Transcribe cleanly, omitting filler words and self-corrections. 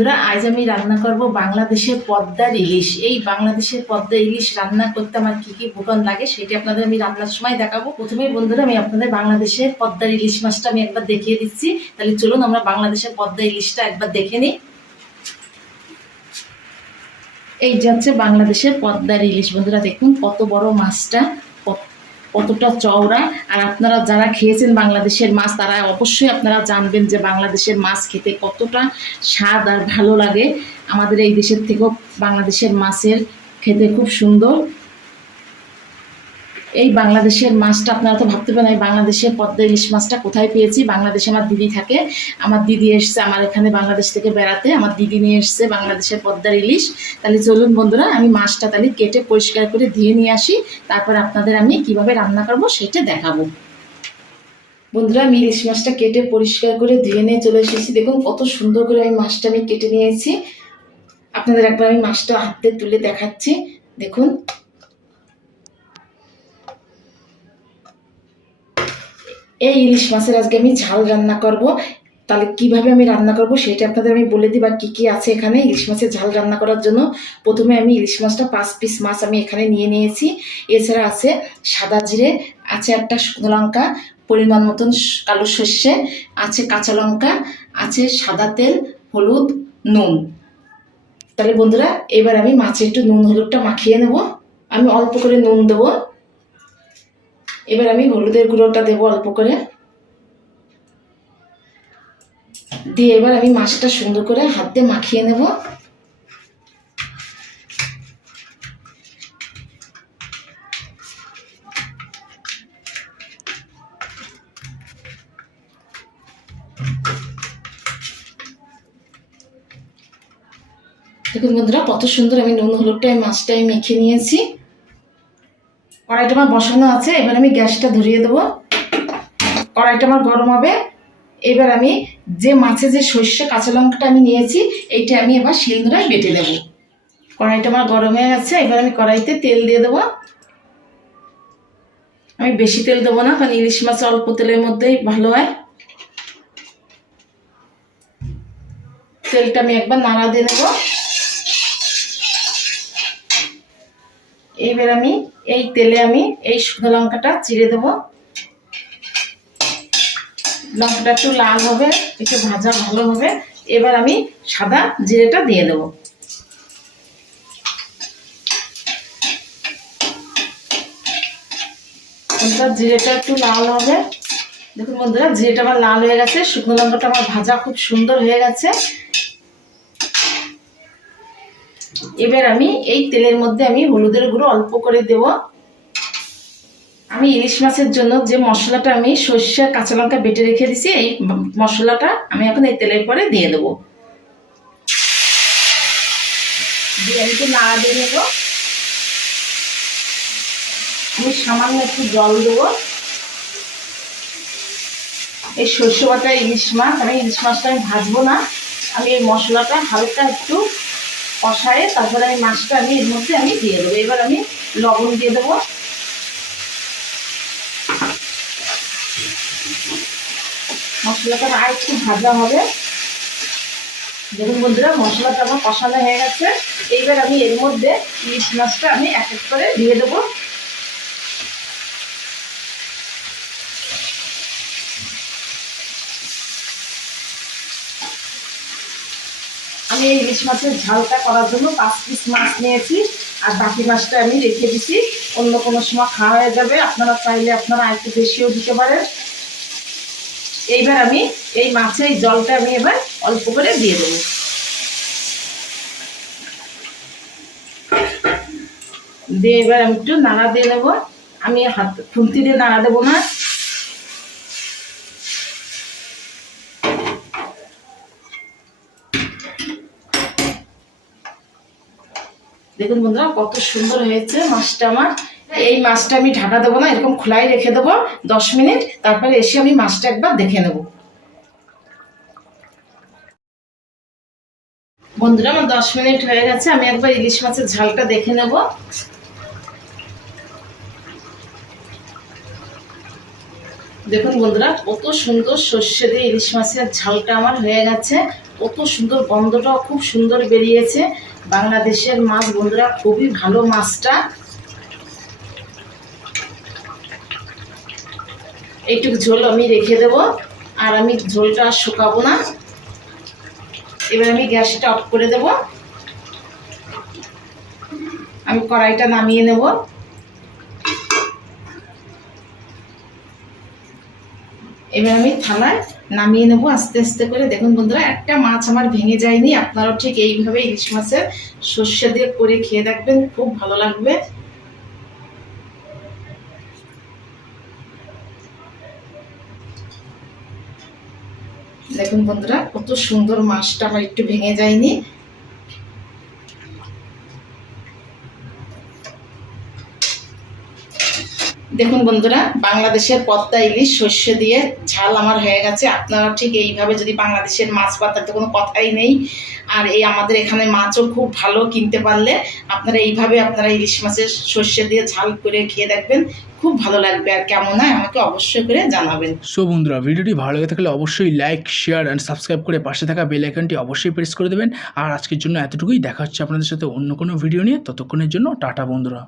বন্ধুরা, আজ আমি রান্না করব বাংলাদেশের পদ্মার ইলিশ। এই বাংলাদেশের পদ্মা ইলিশ রান্না করতে আমার কি কি উপকরণ লাগে সেটি আপনাদের আমি রান্নার সময় দেখাবো। প্রথমেই বন্ধুরা আমি আপনাদের বাংলাদেশের পদ্মার ইলিশ মাছটা আমি একবার দেখিয়ে দিচ্ছি। তাহলে চলুন আমরা বাংলাদেশের পদ্মা ইলিশটা একবার দেখে নিই। এই যে হচ্ছে বাংলাদেশের পদ্মার ইলিশ। বন্ধুরা দেখুন কত বড় মাছটা, কতটা চওড়া। আর আপনারা যারা খেয়েছেন বাংলাদেশের মাছ তারা অবশ্যই আপনারা জানবেন যে বাংলাদেশের মাছ খেতে কতটা স্বাদ আর ভালো লাগে। আমাদের এই দেশের থেকেও বাংলাদেশের মাছের খেতে খুব সুন্দর। এই বাংলাদেশের মাছটা আপনারা তো ভাবতে পারেন এই বাংলাদেশের পদ্মা ইলিশ মাছটা কোথায় পেয়েছি। বাংলাদেশে আমার দিদি থাকে, আমার দিদি এসছে আমার এখানে বাংলাদেশ থেকে বেড়াতে, আমার দিদি নিয়ে এসছে বাংলাদেশের পদ্মার ইলিশ। তাহলে চলুন বন্ধুরা আমি মাছটা তাহলে কেটে পরিষ্কার করে ধুয়ে নিয়ে আসি, তারপর আপনাদের আমি কিভাবে রান্না করব সেটা দেখাবো। বন্ধুরা আমি ইলিশ মাছটা কেটে পরিষ্কার করে ধুয়ে নিয়ে চলে এসেছি। দেখুন কত সুন্দর করে আমি মাছটা আমি কেটে নিয়েছি। আপনাদের একবার আমি মাছটা হাতে তুলে দেখাচ্ছি। দেখুন এই ইলিশ মাছের আজকে আমি ঝাল রান্না করব। তাহলে কিভাবে আমি রান্না করব সেটা আপনাদের আমি বলে দিই, বা কী কী আছে এখানে ইলিশ মাছের ঝাল রান্না করার জন্য। প্রথমে আমি ইলিশ মাছটা 5 পিস মাছ আমি এখানে নিয়ে নিয়েছি। এছাড়া আছে সাদা জিরে, আছে একটা শুকনো লঙ্কা, পরিমাণ মতন কালো সর্ষে, আছে কাঁচা লঙ্কা, আছে সাদা তেল, হলুদ, নুন। তাহলে বন্ধুরা এবার আমি মাছে একটু নুন হলুদটা মাখিয়ে নেব। আমি অল্প করে নুন দেবো, এবার আমি হলুদের গুঁড়োটা দেবো অল্প করে দিয়ে এবার আমি মাছটা সুন্দর করে হাত দিয়ে মাখিয়ে নেব। দেখুন বন্ধুরা কত সুন্দর আমি নুন হলুদটা মাছটা আমি মেখে নিয়েছি। কড়াইটা আমার বসানো আছে, এবার আমি গ্যাসটা ধরিয়ে দেবো। কড়াইটা আমার গরম হবে। এবার আমি যে মাছে যে সর্ষে কাঁচা লঙ্কাটা আমি নিয়েছি এইটা আমি এবার শিলনোড়ায় বেটে নেব। কড়াইটা আমার গরম হয়ে গেছে, এবার আমি কড়াইতে তেল দিয়ে দেবো। আমি বেশি তেল দেবো না, কারণ ইলিশ মাছ অল্প তেলের মধ্যেই ভালো হয়। তেলটা আমি একবার নাড়া দিয়ে নেব। এইবার আমি এই তেলে আমি এই শুকনো লঙ্কাটা চিড়ে দেবো। লঙ্কাটা একটু লাল হবে, একটু ভাজা ভালো হবে। এবার আমি সাদা জিরেটা দিয়ে দেবো। জিরেটা একটু লাল হবে। দেখুন বন্ধুরা জিরেটা আমার লাল হয়ে গেছে, শুকনো লঙ্কাটা আমার ভাজা খুব সুন্দর হয়ে গেছে। এবার আমি এই তেলের মধ্যে আমি হলুদের গুঁড়ো অল্প করে দেব। আমি ইলিশ মাছের জন্য যে মশলাটা আমি সর্ষে কাঁচা লঙ্কা বেটে রেখে দিছি এই মশলাটা আমি এখন এই তেলের পরে দিয়ে দেবো। দিয়ে আমি একটু নাড়া দিয়ে নেব। আমি সামান্য একটু জল দেবো। এই সর্ষে বাটা ইলিশ মাছ, আমি ইলিশ মাছটা আমি ভাজবো না, আমি এই মশলাটা হালকা একটু কষায়ে তারপরে আমি মাছটা আমি এর মধ্যে আমি দিয়ে দেবো। এবার আমি লবণ দিয়ে দেবো। মশলাটা আর একটু ভাজা হবে। দেখুন বন্ধুরা মশলাটা আমার কষানো হয়ে গেছে। এইবার আমি এর মধ্যে ইলিশ মাছটা আমি এক এক করে দিয়ে দেবো। আমি এই ইলিশ মাছের ঝালটা করার জন্য 5 পিস মাছ নিয়েছি, আর বাকি মাছটা আমি রেখে দিছি, অন্য কোনো সময় খাওয়া হয়ে যাবে। আপনারা চাইলে আপনারা একটু বেশিও দিতে পারেন। এইবার আমি এই মাছের এই জলটা আমি এবার অল্প করে দিয়ে দেবো। দিয়ে এবার আমি একটু নাড়া দিয়ে নেবো। আমি হাত খুন্তি দিয়ে নাড়া দেবো না। দেখুন বন্ধুরা কত সুন্দর হয়েছে মাছটা আমার। এই মাছটা আমি ঢাকা দেবো না, এরকম খোলাই রেখে দেবো 10 মিনিট, তারপরে এসে আমি মাছটা একবার দেখে নেব। বন্ধুরা আমার 10 মিনিট হয়ে গেছে, আমি একবার ইলিশ মাছের ঝালটা দেখে নেব। দেখুন বন্ধুরা কত সুন্দর সর্ষে দিয়ে ইলিশ মাছের ঝালটা আমার হয়ে গেছে, কত সুন্দর, গন্ধটাও খুব সুন্দর বেরিয়েছে। বাংলাদেশের মাছ বন্ধুরা, খুবই ভালো মাছটা। এইটুকু ঝোল আমি রেখে দেব, আর আমি ঝোলটা আর শুকাবো না। এবার আমি গ্যাসটা অফ করে দেব, আমি কড়াইটা নামিয়ে নেব। এবার আমি থালায় নামিয়ে নেব আস্তে আস্তে করে। দেখুন বন্ধুরা, একটা মাছ আমার ভেঙে যায়নি। আপনারাও ঠিক এইভাবে ইলিশ মাছের সর্ষে দিয়ে করে খেয়ে দেখবেন, খুব ভালো লাগবে। দেখুন বন্ধুরা, কত সুন্দর, মাছটা আমার একটু ভেঙে যায়নি। দেখুন বন্ধুরা, বাংলাদেশের পদ্মা ইলিশ সর্ষে দিয়ে ঝাল আমার হয়ে গেছে। আপনারা ঠিক এইভাবে, যদি বাংলাদেশের মাছ পাতার তো কোনো কথাই নেই। আর এই আমাদের এখানে মাছও খুব ভালো কিনতে পারলে আপনারা এইভাবে আপনারা ইলিশ মাছের সর্ষে দিয়ে ঝাল করে খেয়ে দেখবেন, খুব ভালো লাগবে। আর কেমন হয় আমাকে অবশ্যই করে জানাবেন। সো বন্ধুরা, ভিডিওটি ভালো লেগে থাকলে অবশ্যই লাইক, শেয়ার অ্যান্ড সাবস্ক্রাইব করে পাশে থাকা বেল আইকনটি অবশ্যই প্রেস করে দেবেন। আর আজকের জন্য এতটুকুই। দেখা হচ্ছে আপনাদের সাথে অন্য কোনো ভিডিও নিয়ে। ততক্ষণের জন্য টাটা বন্ধুরা।